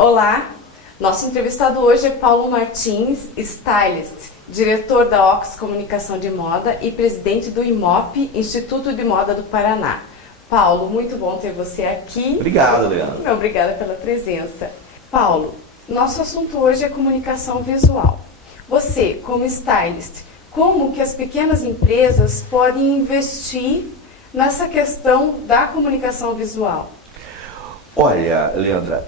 Olá, nosso entrevistado hoje é Paulo Martins, stylist, diretor da Ox Comunicação de Moda e presidente do IMOP, Instituto de Moda do Paraná. Paulo, muito bom ter você aqui. Obrigado, Leandro. Obrigada pela presença. Paulo, nosso assunto hoje é comunicação visual. Você, como stylist, como que as pequenas empresas podem investir nessa questão da comunicação visual? Olha, Leandra,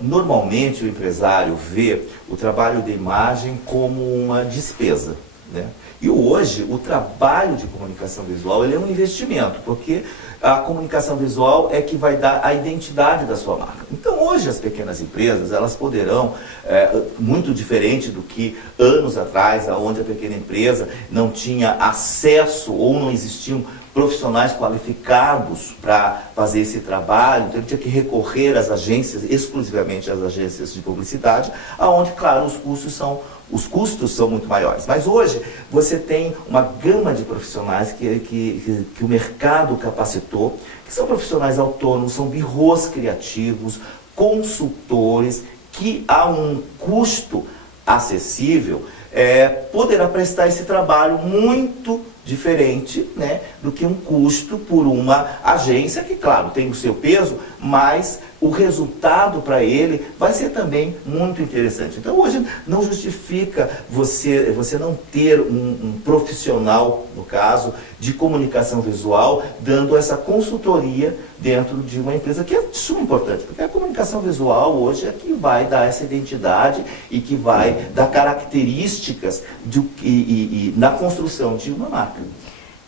normalmente o empresário vê o trabalho de imagem como uma despesa, né? E hoje o trabalho de comunicação visual ele é um investimento, porque a comunicação visual é que vai dar a identidade da sua marca. Então hoje as pequenas empresas, elas poderão, muito diferente do que anos atrás, onde a pequena empresa não tinha acesso ou não existiam profissionais qualificados para fazer esse trabalho, então ele tinha que recorrer às agências, exclusivamente às agências de publicidade, aonde, claro, os custos são muito maiores. Mas hoje você tem uma gama de profissionais que o mercado capacitou, que são profissionais autônomos, são birrôs criativos, consultores, que a um custo acessível poderá prestar esse trabalho muito diferente, né, do que um custo por uma agência que, claro, tem o seu peso, mas o resultado para ele vai ser também muito interessante. Então hoje não justifica você não ter um profissional, no caso, de comunicação visual, dando essa consultoria dentro de uma empresa, que é super importante, porque a comunicação visual hoje é que vai dar essa identidade e que vai dar características na construção de uma marca.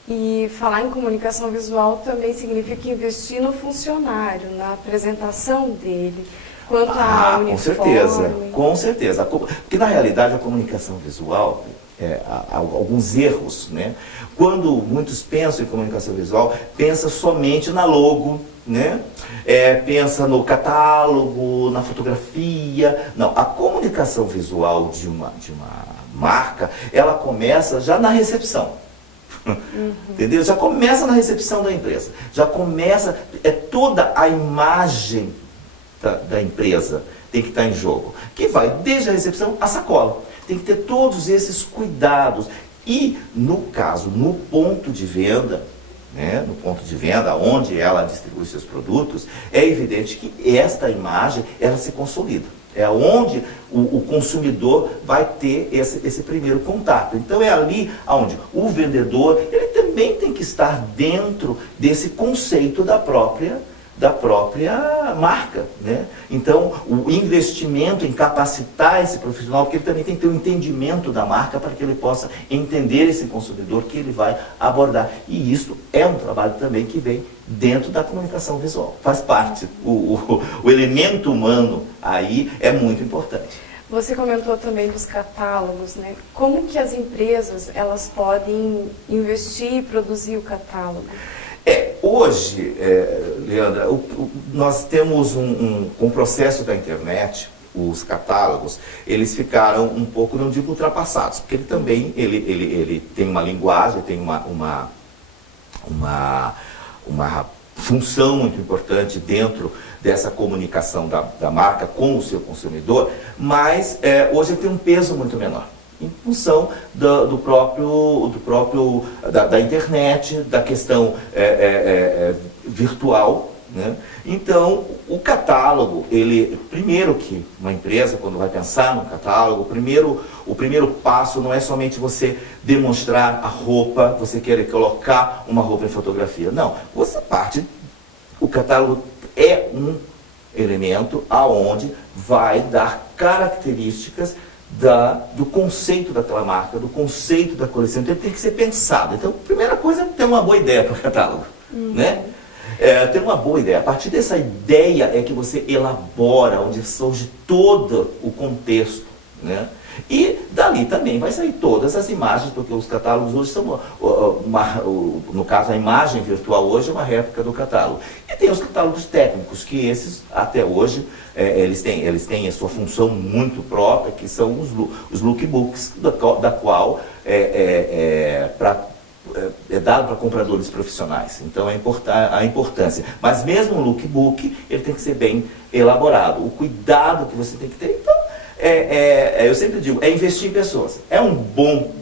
E falar em comunicação visual também significa investir no funcionário, na apresentação dele, quanto a uniforme. Com certeza. Porque na realidade a comunicação visual, há alguns erros, né? Quando muitos pensam em comunicação visual, pensa somente na logo, né? Pensa no catálogo, na fotografia. Não, a comunicação visual de uma marca, ela começa já na recepção. Entendeu? Já começa na recepção da empresa, já começa, toda a imagem da empresa tem que estar em jogo, que vai desde a recepção à sacola, tem que ter todos esses cuidados. E no caso, no ponto de venda, né, no ponto de venda, onde ela distribui seus produtos, é evidente que esta imagem, ela se consolida. É onde o consumidor vai ter esse primeiro contato. Então é ali onde o vendedor, ele também tem que estar dentro desse conceito da própria marca, né? Então o investimento em capacitar esse profissional, porque ele também tem que ter um entendimento da marca para que ele possa entender esse consumidor que ele vai abordar. E isso é um trabalho também que vem dentro da comunicação visual. Faz parte. O elemento humano aí é muito importante. Você comentou também dos catálogos, né? Como que as empresas elas podem investir e produzir o catálogo? Hoje, Leandra, nós temos com o processo da internet, os catálogos, eles ficaram um pouco, não digo ultrapassados, porque ele também ele tem uma linguagem, tem uma função muito importante dentro dessa comunicação da marca com o seu consumidor, mas hoje ele tem um peso muito menor, em função da internet, da questão virtual, né? Então, o catálogo, primeiro que uma empresa, quando vai pensar no catálogo, o primeiro passo não é somente você demonstrar a roupa, você querer colocar uma roupa em fotografia. Não, o catálogo é um elemento aonde vai dar características do conceito daquela marca, do conceito da coleção. Então ele tem que ser pensado. Então, a primeira coisa é ter uma boa ideia para o catálogo, né? Ter uma boa ideia. A partir dessa ideia é que você elabora, onde surge todo o contexto, né? E dali também vai sair todas as imagens, porque os catálogos hoje são, no caso a imagem virtual hoje é uma réplica do catálogo. E tem os catálogos técnicos, que esses até hoje eles têm a sua função muito própria, que são os lookbooks, da qual para é dado para compradores profissionais. Então, a importância. Mas mesmo o lookbook, ele tem que ser bem elaborado. O cuidado que você tem que ter. Então, eu sempre digo, é investir em pessoas. É um bom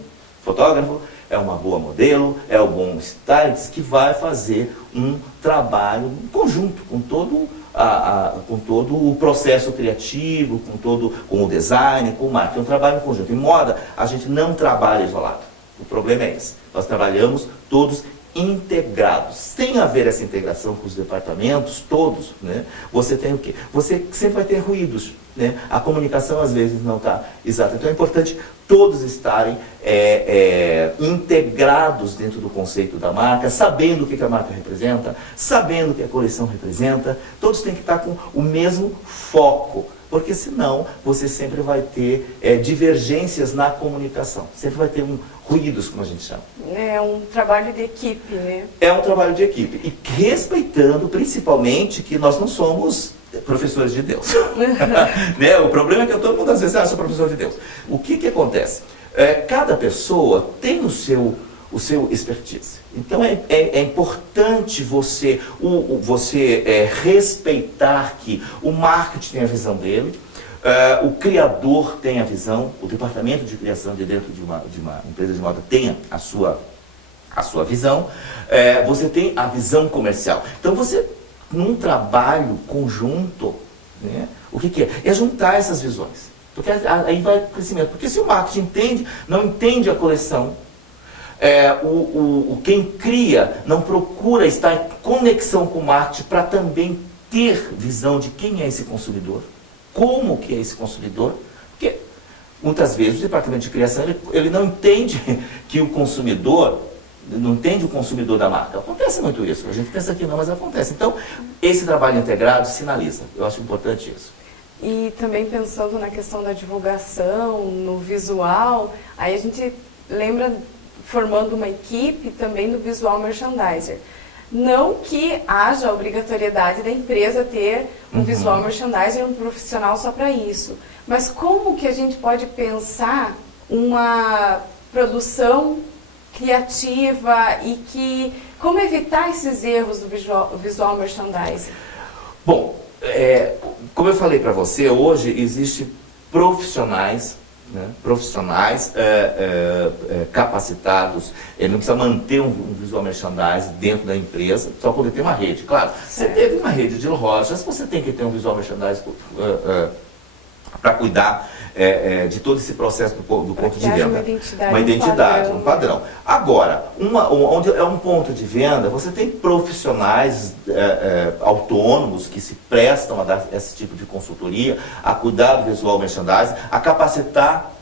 fotógrafo, é uma boa modelo, é um bom stylist que vai fazer um trabalho em conjunto com todo o processo criativo, com o design, com o marketing. É um trabalho em conjunto. Em moda, a gente não trabalha isolado. O problema é esse. Nós trabalhamos todos integrados. Sem haver essa integração com os departamentos todos, né, você tem o quê? Você sempre vai ter ruídos. Né? A comunicação às vezes não está exata. Então é importante todos estarem integrados dentro do conceito da marca, sabendo o que a marca representa, sabendo o que a coleção representa. Todos têm que estar com o mesmo foco, porque senão você sempre vai ter divergências na comunicação. Sempre vai ter ruídos, como a gente chama. É um trabalho de equipe, né? É um trabalho de equipe. E respeitando principalmente que nós não somos professores de Deus. Né? O problema é que todo mundo às vezes acha professor de Deus. O que acontece? Cada pessoa tem o seu expertise. Então é importante você respeitar que o marketing tem a visão dele, o criador tem a visão, o departamento de criação de dentro de uma empresa de moda tem a sua visão, você tem a visão comercial. Então você, num trabalho conjunto, né, o que é? É juntar essas visões. Porque aí vai o crescimento. Porque se o marketing não entende a coleção, quem cria não procura estar em conexão com o marketing para também ter visão de quem é esse consumidor, como que é esse consumidor, porque muitas vezes o departamento de criação ele não entende que o consumidor, não entende o consumidor da marca. Acontece muito isso, a gente pensa que não, mas acontece. Então, esse trabalho integrado sinaliza, eu acho importante isso. E também pensando na questão da divulgação, no visual, aí a gente lembra formando uma equipe também do visual merchandiser. Não que haja obrigatoriedade da empresa ter um visual merchandiser, um profissional só para isso. Mas como que a gente pode pensar uma produção criativa e como evitar esses erros do visual merchandising? Bom, como eu falei para você, hoje existem profissionais, né, capacitados. Ele não precisa manter um visual merchandising dentro da empresa, só poder ter uma rede. Claro, você teve uma rede de lojas, você tem que ter um visual merchandising para cuidar de todo esse processo do ponto de venda. Uma identidade, um padrão. Agora, onde é um ponto de venda, você tem profissionais autônomos que se prestam a dar esse tipo de consultoria, a cuidar do visual merchandising, a capacitar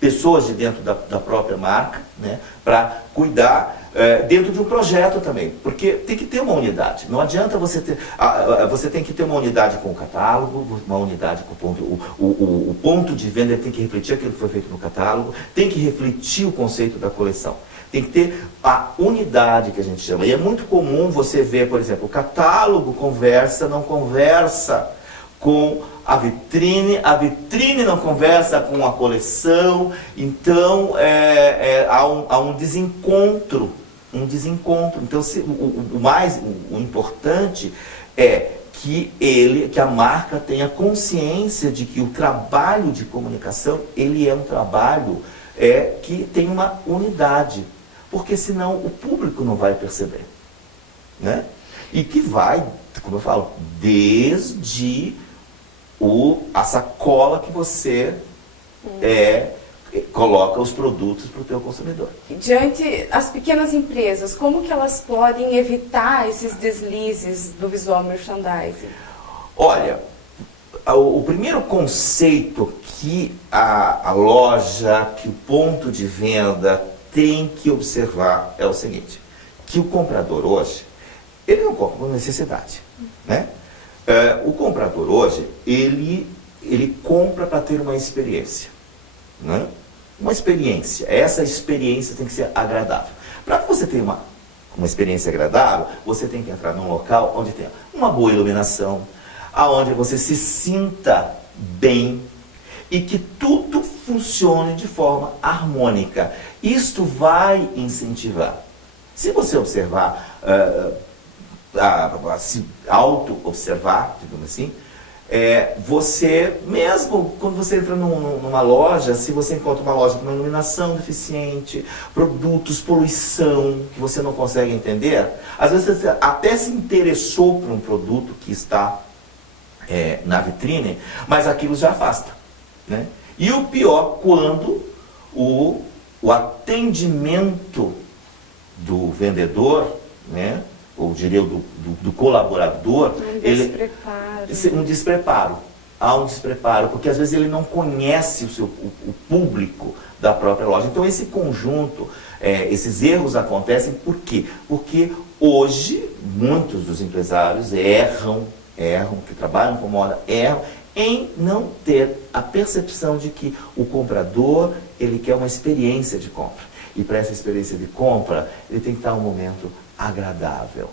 pessoas de dentro da própria marca, né, para cuidar dentro de um projeto também, porque tem que ter uma unidade. Não adianta você ter, você tem que ter uma unidade com o catálogo, uma unidade com o ponto de venda tem que refletir aquilo que foi feito no catálogo, tem que refletir o conceito da coleção. Tem que ter a unidade que a gente chama. E é muito comum você ver, por exemplo, o catálogo não conversa com a vitrine não conversa com a coleção, então há um desencontro. Então, o importante é que a marca tenha consciência de que o trabalho de comunicação, ele é um trabalho que tem uma unidade, porque senão o público não vai perceber, né? E que vai, como eu falo, desde a sacola que você coloca os produtos para o teu consumidor. Diante as pequenas empresas, como que elas podem evitar esses deslizes do visual merchandising? Olha, o primeiro conceito que a loja, que o ponto de venda tem que observar é o seguinte, que o comprador hoje, ele não compra por necessidade, né? O comprador hoje, ele compra para ter uma experiência, né? Uma experiência. Essa experiência tem que ser agradável. Para que você tenha uma experiência agradável, você tem que entrar num local onde tem uma boa iluminação, aonde você se sinta bem e que tudo funcione de forma harmônica. Isto vai incentivar. Se você observar, se auto-observar, digamos assim, você, mesmo quando você entra numa loja, se você encontra uma loja com uma iluminação deficiente, produtos, poluição, que você não consegue entender, às vezes você até se interessou por um produto que está na vitrine, mas aquilo já afasta, né? E o pior, quando o atendimento do vendedor, né, ou diria do colaborador, um despreparo. Há um despreparo, porque às vezes ele não conhece o público da própria loja. Então esse conjunto, esses erros acontecem por quê? Porque hoje muitos dos empresários erram, que trabalham com moda, erram em não ter a percepção de que o comprador, ele quer uma experiência de compra. E para essa experiência de compra, ele tem que estar um momento agradável.